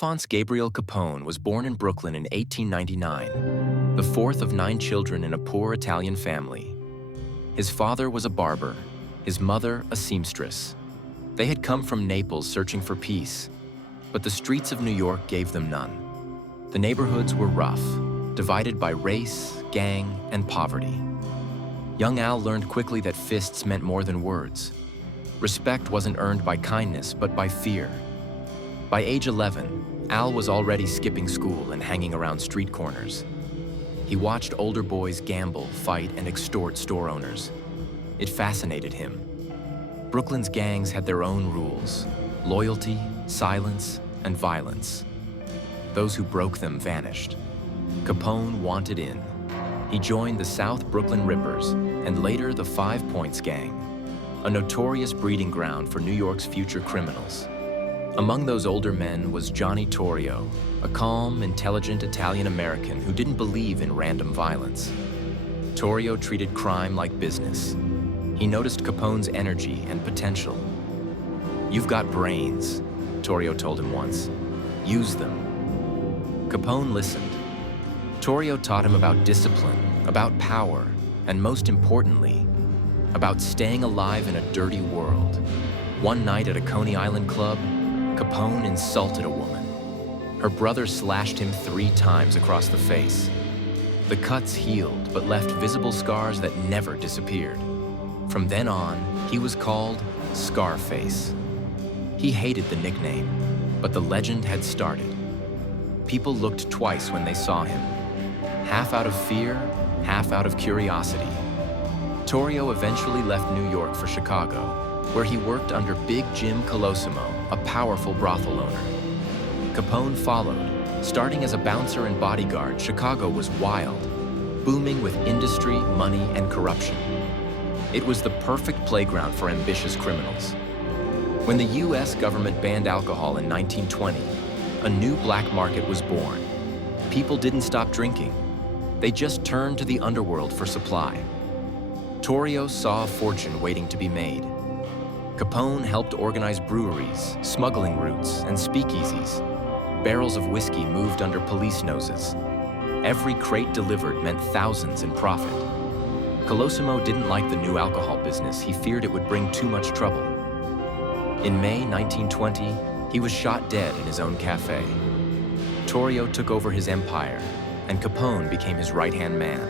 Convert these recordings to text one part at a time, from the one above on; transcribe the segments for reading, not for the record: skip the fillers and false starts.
Alphonse Gabriel Capone was born in Brooklyn in 1899, the fourth of 9 children in a poor Italian family. His father was a barber, his mother a seamstress. They had come from Naples searching for peace, but the streets of New York gave them none. The neighborhoods were rough, divided by race, gang, and poverty. Young Al learned quickly that fists meant more than words. Respect wasn't earned by kindness, but by fear. By age 11, Al was already skipping school and hanging around street corners. He watched older boys gamble, fight, and extort store owners. It fascinated him. Brooklyn's gangs had their own rules: loyalty, silence, and violence. Those who broke them vanished. Capone wanted in. He joined the South Brooklyn Rippers and later the 5 Points Gang, a notorious breeding ground for New York's future criminals. Among those older men was Johnny Torrio, a calm, intelligent Italian-American who didn't believe in random violence. Torrio treated crime like business. He noticed Capone's energy and potential. "You've got brains," Torrio told him once. "Use them." Capone listened. Torrio taught him about discipline, about power, and most importantly, about staying alive in a dirty world. One night at a Coney Island club, Capone insulted a woman. Her brother slashed him 3 times across the face. The cuts healed, but left visible scars that never disappeared. From then on, he was called Scarface. He hated the nickname, but the legend had started. People looked twice when they saw him, half out of fear, half out of curiosity. Torrio eventually left New York for Chicago, where he worked under Big Jim Colosimo, a powerful brothel owner. Capone followed. Starting as a bouncer and bodyguard, Chicago was wild, booming with industry, money, and corruption. It was the perfect playground for ambitious criminals. When the U.S. government banned alcohol in 1920, a new black market was born. People didn't stop drinking. They just turned to the underworld for supply. Torrio saw a fortune waiting to be made. Capone helped organize breweries, smuggling routes, and speakeasies. Barrels of whiskey moved under police noses. Every crate delivered meant thousands in profit. Colosimo didn't like the new alcohol business. He feared it would bring too much trouble. In May 1920, he was shot dead in his own cafe. Torrio took over his empire, and Capone became his right-hand man.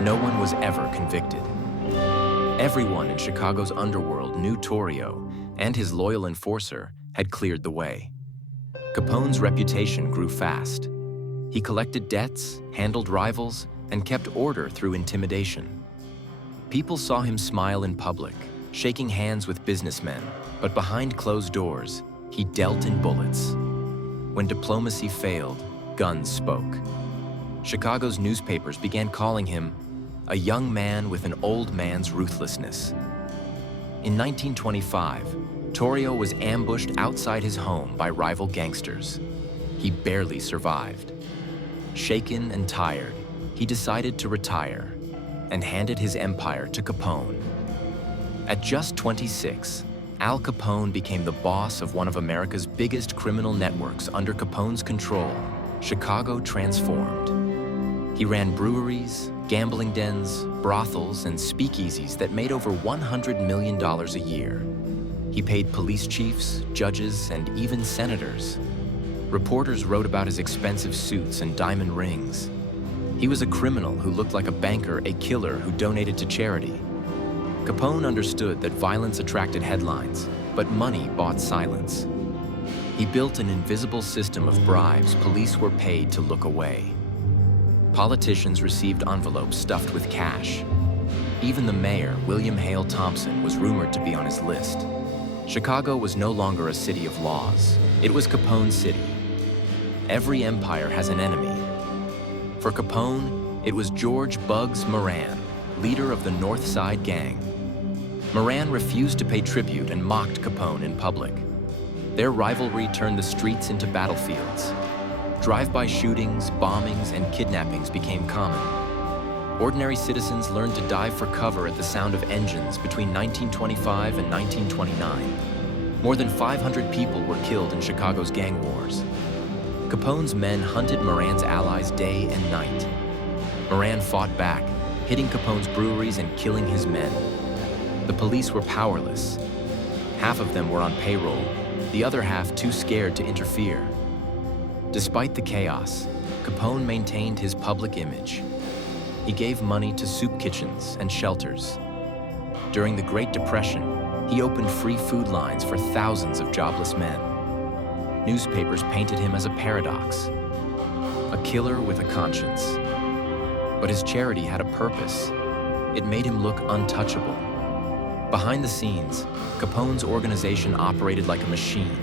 No one was ever convicted. Everyone in Chicago's underworld knew Torrio, and his loyal enforcer had cleared the way. Capone's reputation grew fast. He collected debts, handled rivals, and kept order through intimidation. People saw him smile in public, shaking hands with businessmen, but behind closed doors, he dealt in bullets. When diplomacy failed, guns spoke. Chicago's newspapers began calling him a young man with an old man's ruthlessness. In 1925, Torrio was ambushed outside his home by rival gangsters. He barely survived. Shaken and tired, he decided to retire and handed his empire to Capone. At just 26, Al Capone became the boss of one of America's biggest criminal networks. Under Capone's control, Chicago transformed. He ran breweries, gambling dens, brothels, and speakeasies that made over $100 million a year. He paid police chiefs, judges, and even senators. Reporters wrote about his expensive suits and diamond rings. He was a criminal who looked like a banker, a killer who donated to charity. Capone understood that violence attracted headlines, but money bought silence. He built an invisible system of bribes. Police were paid to look away. Politicians received envelopes stuffed with cash. Even the mayor, William Hale Thompson, was rumored to be on his list. Chicago was no longer a city of laws. It was Capone's city. Every empire has an enemy. For Capone, it was George "Bugs" Moran, leader of the North Side Gang. Moran refused to pay tribute and mocked Capone in public. Their rivalry turned the streets into battlefields. Drive-by shootings, bombings, and kidnappings became common. Ordinary citizens learned to dive for cover at the sound of engines between 1925 and 1929. More than 500 people were killed in Chicago's gang wars. Capone's men hunted Moran's allies day and night. Moran fought back, hitting Capone's breweries and killing his men. The police were powerless. Half of them were on payroll, the other half too scared to interfere. Despite the chaos, Capone maintained his public image. He gave money to soup kitchens and shelters. During the Great Depression, he opened free food lines for thousands of jobless men. Newspapers painted him as a paradox, a killer with a conscience. But his charity had a purpose. It made him look untouchable. Behind the scenes, Capone's organization operated like a machine.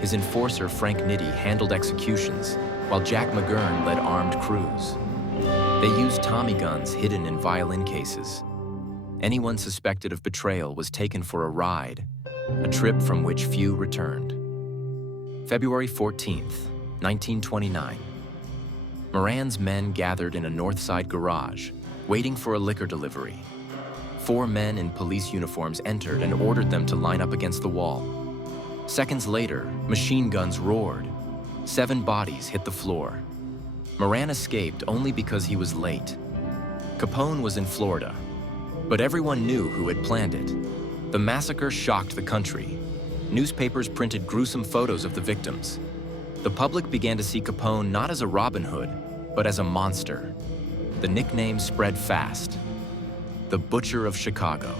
His enforcer, Frank Nitti, handled executions, while Jack McGurn led armed crews. They used Tommy guns hidden in violin cases. Anyone suspected of betrayal was taken for a ride, a trip from which few returned. February 14th, 1929. Moran's men gathered in a North Side garage, waiting for a liquor delivery. 4 men in police uniforms entered and ordered them to line up against the wall. Seconds later, machine guns roared. 7 bodies hit the floor. Moran escaped only because he was late. Capone was in Florida, but everyone knew who had planned it. The massacre shocked the country. Newspapers printed gruesome photos of the victims. The public began to see Capone not as a Robin Hood, but as a monster. The nickname spread fast: the Butcher of Chicago.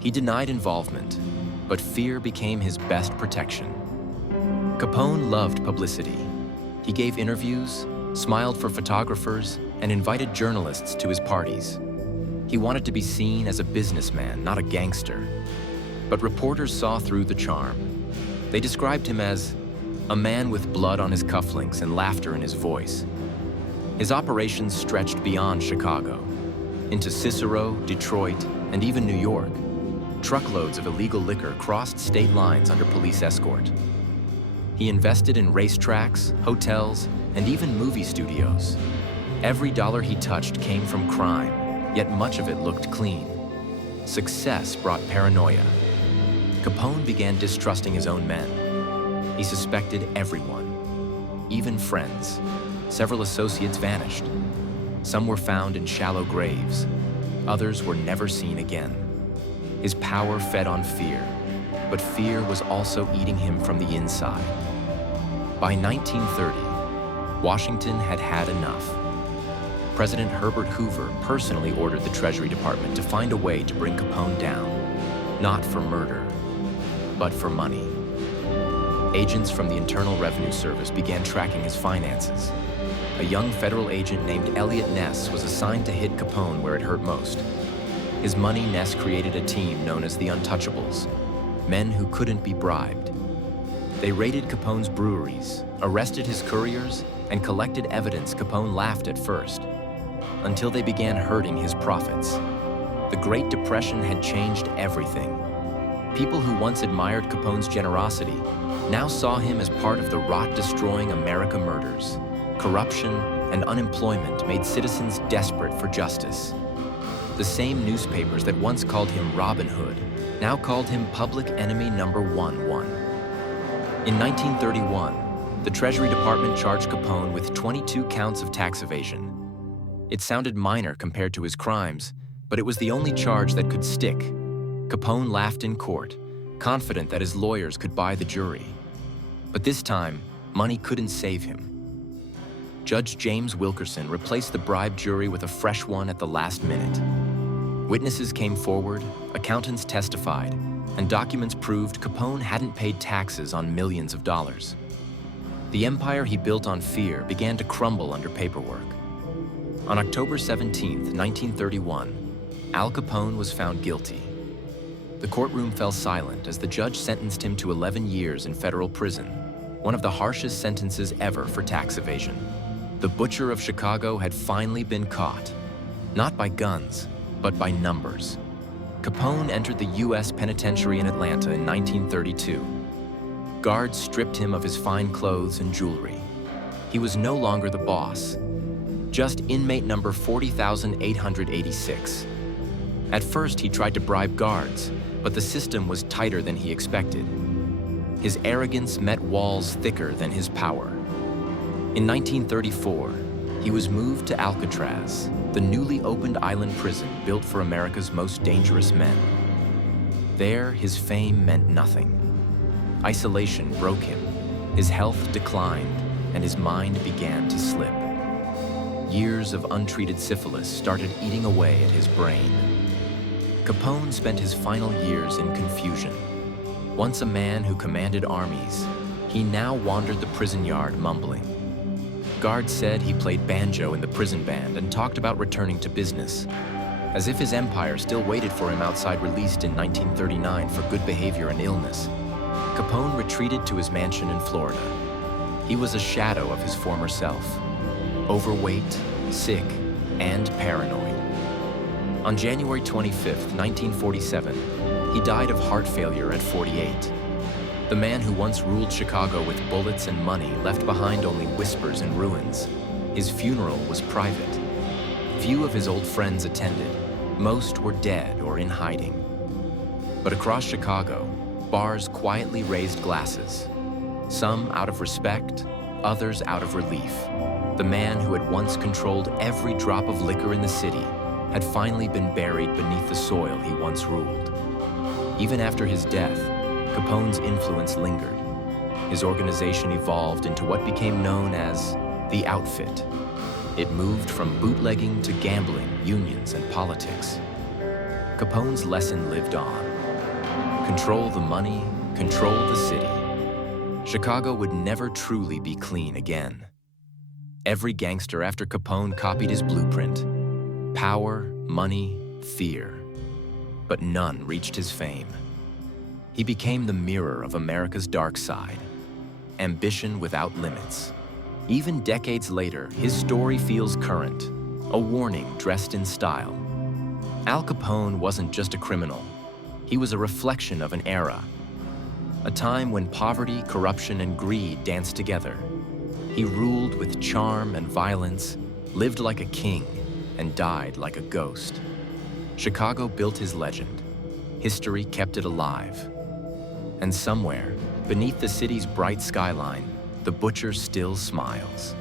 He denied involvement, but fear became his best protection. Capone loved publicity. He gave interviews, smiled for photographers, and invited journalists to his parties. He wanted to be seen as a businessman, not a gangster. But reporters saw through the charm. They described him as a man with blood on his cufflinks and laughter in his voice. His operations stretched beyond Chicago, into Cicero, Detroit, and even New York. Truckloads of illegal liquor crossed state lines under police escort. He invested in racetracks, hotels, and even movie studios. Every dollar he touched came from crime, yet much of it looked clean. Success brought paranoia. Capone began distrusting his own men. He suspected everyone, even friends. Several associates vanished. Some were found in shallow graves. Others were never seen again. His power fed on fear, but fear was also eating him from the inside. By 1930, Washington had had enough. President Herbert Hoover personally ordered the Treasury Department to find a way to bring Capone down, not for murder, but for money. Agents from the Internal Revenue Service began tracking his finances. A young federal agent named Elliot Ness was assigned to hit Capone where it hurt most. His money, Ness created a team known as the Untouchables, men who couldn't be bribed. They raided Capone's breweries, arrested his couriers, and collected evidence Capone laughed at first, until they began hurting his profits. The Great Depression had changed everything. People who once admired Capone's generosity now saw him as part of the rot-destroying America murders. Corruption and unemployment made citizens desperate for justice. The same newspapers that once called him Robin Hood now called him public enemy number 11. In 1931, the Treasury Department charged Capone with 22 counts of tax evasion. It sounded minor compared to his crimes, but it was the only charge that could stick. Capone laughed in court, confident that his lawyers could buy the jury. But this time, money couldn't save him. Judge James Wilkerson replaced the bribe jury with a fresh one at the last minute. Witnesses came forward, accountants testified, and documents proved Capone hadn't paid taxes on millions of dollars. The empire he built on fear began to crumble under paperwork. On October 17, 1931, Al Capone was found guilty. The courtroom fell silent as the judge sentenced him to 11 years in federal prison, one of the harshest sentences ever for tax evasion. The Butcher of Chicago had finally been caught, not by guns, but by numbers. Capone entered the U.S. penitentiary in Atlanta in 1932. Guards stripped him of his fine clothes and jewelry. He was no longer the boss, just inmate number 40,886. At first, he tried to bribe guards, but the system was tighter than he expected. His arrogance met walls thicker than his power. In 1934, he was moved to Alcatraz, the newly opened island prison built for America's most dangerous men. There, his fame meant nothing. Isolation broke him, his health declined, and his mind began to slip. Years of untreated syphilis started eating away at his brain. Capone spent his final years in confusion. Once a man who commanded armies, he now wandered the prison yard mumbling. Guards said he played banjo in the prison band and talked about returning to business, as if his empire still waited for him outside released in 1939 for good behavior and illness. Capone retreated to his mansion in Florida. He was a shadow of his former self, overweight, sick, and paranoid. On January 25, 1947, he died of heart failure at 48. The man who once ruled Chicago with bullets and money left behind only whispers and ruins. His funeral was private. Few of his old friends attended. Most were dead or in hiding. But across Chicago, bars quietly raised glasses. Some out of respect, others out of relief. The man who had once controlled every drop of liquor in the city had finally been buried beneath the soil he once ruled. Even after his death, Capone's influence lingered. His organization evolved into what became known as the Outfit. It moved from bootlegging to gambling, unions, and politics. Capone's lesson lived on. Control the money, control the city. Chicago would never truly be clean again. Every gangster after Capone copied his blueprint. Power, money, fear. But none reached his fame. He became the mirror of America's dark side. Ambition without limits. Even decades later, his story feels current, a warning dressed in style. Al Capone wasn't just a criminal. He was a reflection of an era. A time when poverty, corruption, and greed danced together. He ruled with charm and violence, lived like a king, and died like a ghost. Chicago built his legend. History kept it alive. And somewhere, beneath the city's bright skyline, the butcher still smiles.